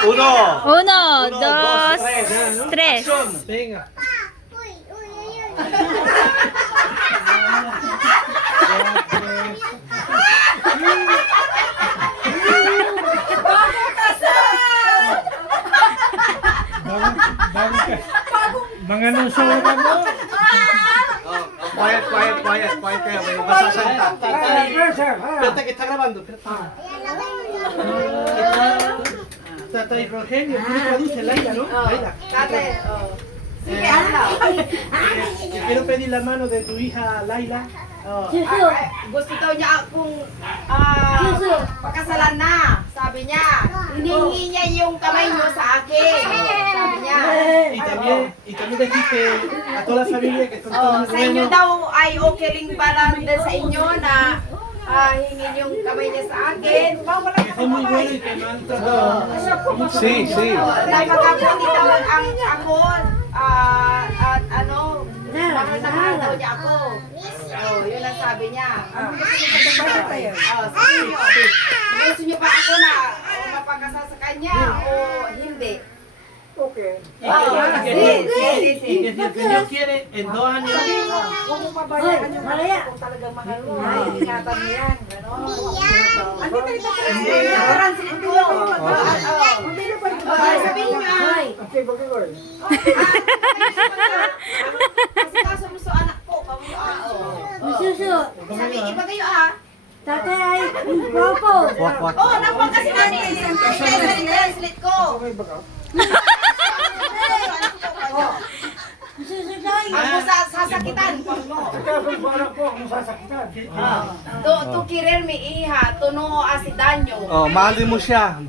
Uno. Uno, Uno, dos, tres. Acción. Venga. Mga nusura mo. Quiet kayo. May masasalita. Espérate que está grabando. Tatay Rogelio, tú traduces Laila, ¿no? Laila. Sige, ano? Te quiero pedir la mano de tu hija Laila. Gusto daw niya akong pakasalan na. Sabi niya, hinihingi niya yung kamay niyo sa akin. Sabi niya. Y también dijiste a toda la familia que son todos Sa inyo buenos. daw ay okay ling pala din sa inyo na hingin yung kamay niya sa akin. Que son muy buenos y que me han tratado mucho. Sí. Napakabuti daw ang ako. At ano, mahal na mahal daw niya ako. Yun ang sabi niya. Gusto niyo ba ako na mapakasal sa kanya o hindi? Y Sí. que si el Señor quiere, en 2 años. Kung mapabayaan niyo na kung talagang mahal mo, ingatan mo yan. Nakaraan sila tuyo. Sabihin niyo kasi kaso mo sa anak ko. Sabihin, iba kayo Tatay ay guwapo. Wak. Napang kasi mani. Slit ko. Ako sasakitan. Tu querer mi hija, tu no haces daño. Mahalin mo siya.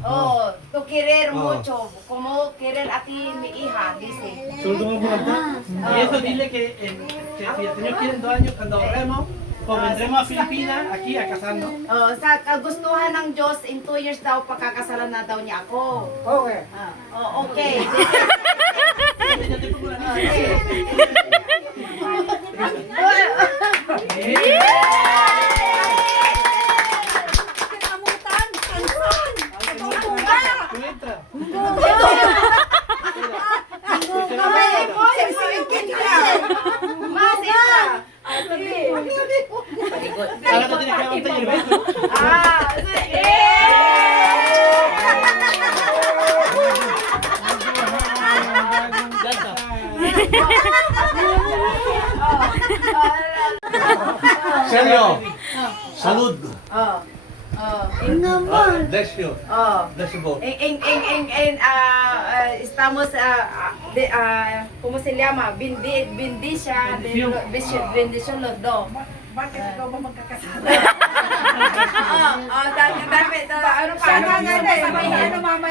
Tu querer mucho, como querer a ti mi hija, dice. Solo y eso dile que si el Señor quiere en 2 años, cuando ahorremos, pues vendremos a Filipinas, aquí a casarnos. Sa kagustuhan ng Diyos, in 2 years daw, pagkakasalan na daw niya ako. Okay. Okay. Ya te pongo la niña. Tú entra. Mas ita. Ahora te tienes que levantar y el beso. Seryo. Salud. Naman. Bless you. Bless you both. Estamos, ¿cómo se llama? Bendición los dos. Bakit ikaw ba magkakasama?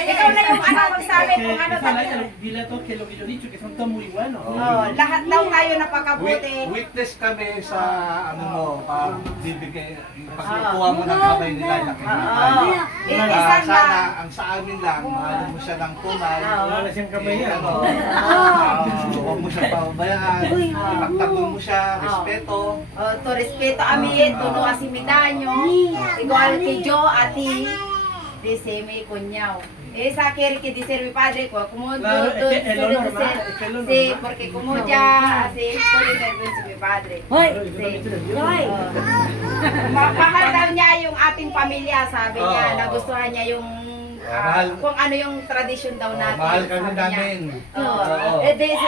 Ikaw na yung magsabi kung ano Dile a todos que lo que yo he dicho, que son todos muy buenos. lahat daw tayo napakabuti. Witness kami sa ano mo, pagbibigay, pagkukuha mo ng kamay nila na sana ang sa amin lang, mahalin mo siya ng tunay. Wala na siyang kamay yan. Huwag mo siya pabayaan, ipagtanggol mo siya, respeto. To respeto a mí, tú no haces mi daño. Igual que yo a ti, dice mi cuñado. Esa quiere que dice mi padre, como Claro, es que es lo normal, es que es lo sí, normal. porque como ya así puede ser mi padre. Hoy. Hoy. Mahal daw niya yung ating pamilya, sabi niya. Nagustuhan niya yung kung ano yung tradition daw natin. Mahal kami sabi niya. namin.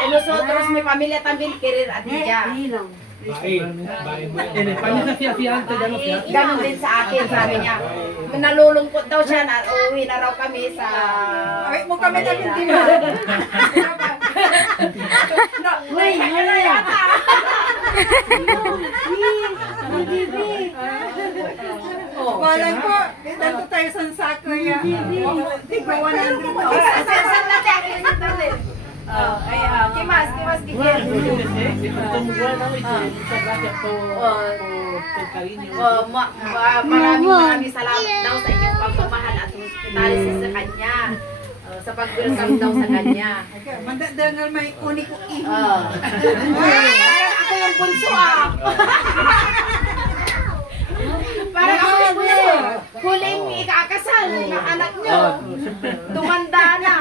Nosotros, mi familia también querer a ti ya. En España se hacía así antes, ya no se hace. Ganon din sa akin, sabi niya. Nalulungkot daw siya na uuwi na raw kami sa... Ay, mo kami na hindi na. Uy, ano yata? Walang po. Dito tayo sa sako yan. Tigwa 100. Saan natin ang ilisip natin? ¿Qué más? ¿Qué más que quieres? Son muy buenos y muchas gracias por cariño. Maraming salamat daw sa inyong pagmamahal at hospitality sa kanya. Sa pag-welcome daw sa kanya. Mandadangal may uni ko iho. Ako yung bunso Parang ako yung bunso. huling ikakasal ng anak nyo. Tumanda na.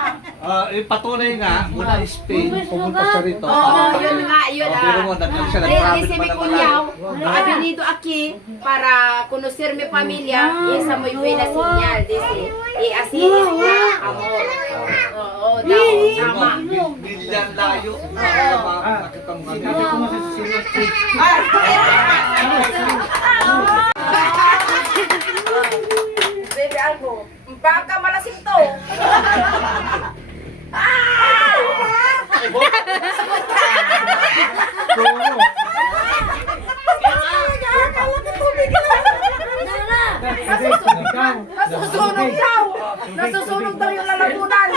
Patunay nga, mula Spain, pumunta siya rito. Oo, yun nga, yun Pero mo, nagkang siya, Di nag-travel si pa mi ng kunyaw, malayo. abinido aquí para conocer mi familia, isa muy buena señal, dice. Y así es la amor. Oo, daw, tama. Bilyan layo. Nakita mo kami. Sabi ko mo sa Cecilia Church. Baby, algo. Baka malasim to. Nasusunog daw. Nasusunog daw yung lalamunan.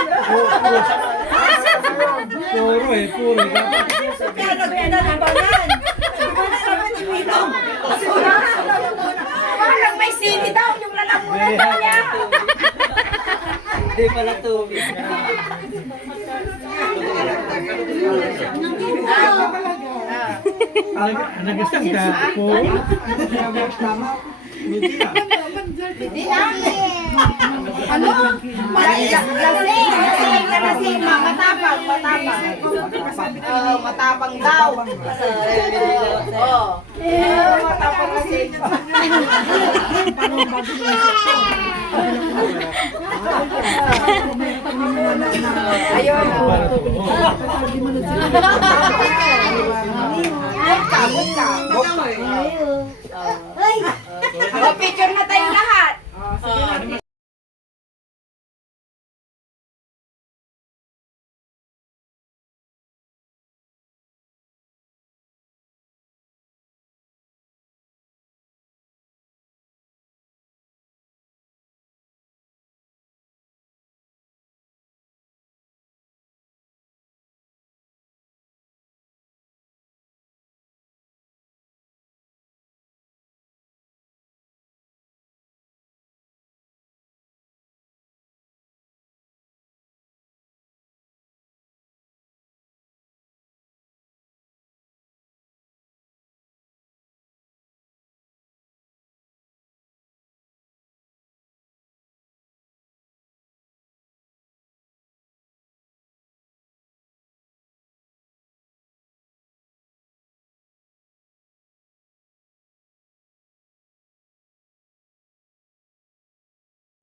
Puro puro. Kaya nagpinalibanan. Parang may sili daw yung lalamunan daw niya. Hindi pala tubig. Nagasang ka po. Hindi na. Ano? Lasing. Matapang. Matapang daw. Matapang kasi. Ayun. Picture na tayo lahat.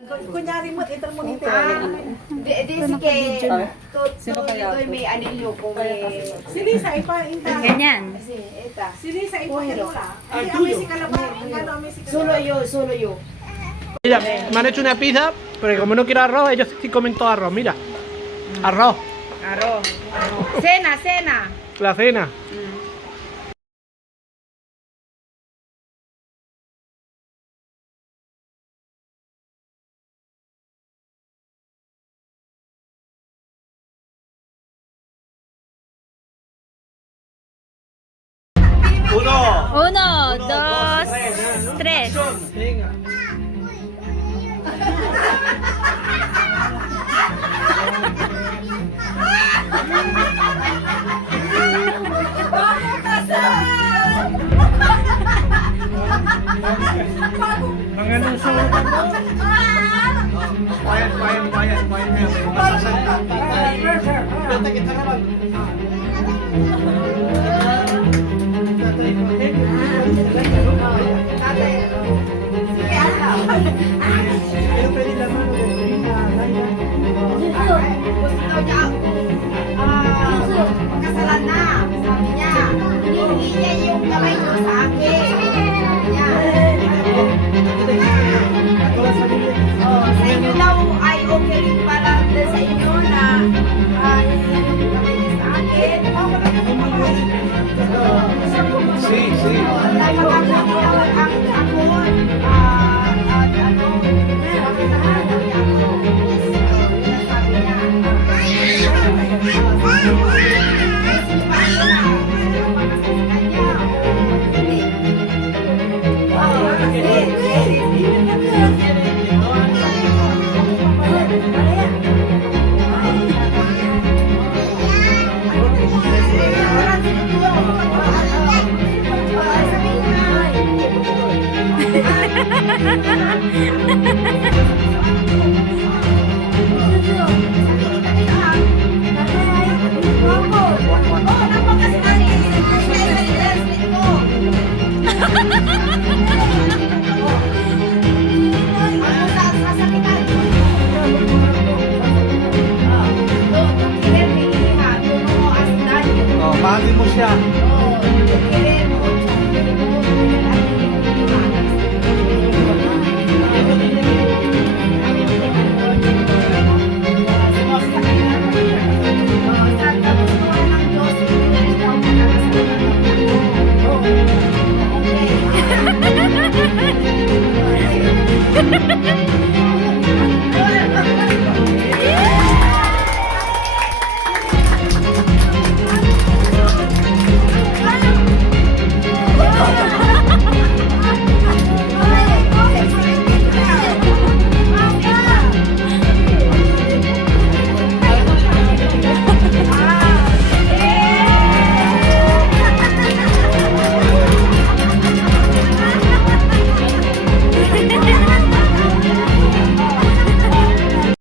Kunyari mo, ito mo nito. Dice que tú may anilyo ko may... Si Lisa, ipainta. Ganyan. Kasi, ita. Si Lisa, ipainta. Hindi, amoy si Calabar. Ano, amoy si Calabar. Solo yo. Mira, me han hecho una pizza, pero como no quiero arroz, ellos sí comen todo arroz. Mira, arroz, Arroz. Cena. la cena. Uno, dos, tres. Venga. Mga nusunod mo. Quiet. Masasalta. Benta kita naman. Kasalan na. Sabi niya. Hindi niya yung kamay niyo sa akin. Sabi niya. Sa inyo daw ay okay rin para sa inyo na yung kamay niyo sa akin. Sí. Dahil magkakatawag ang ako at ano, sabi na ako. Sabi niya. siya.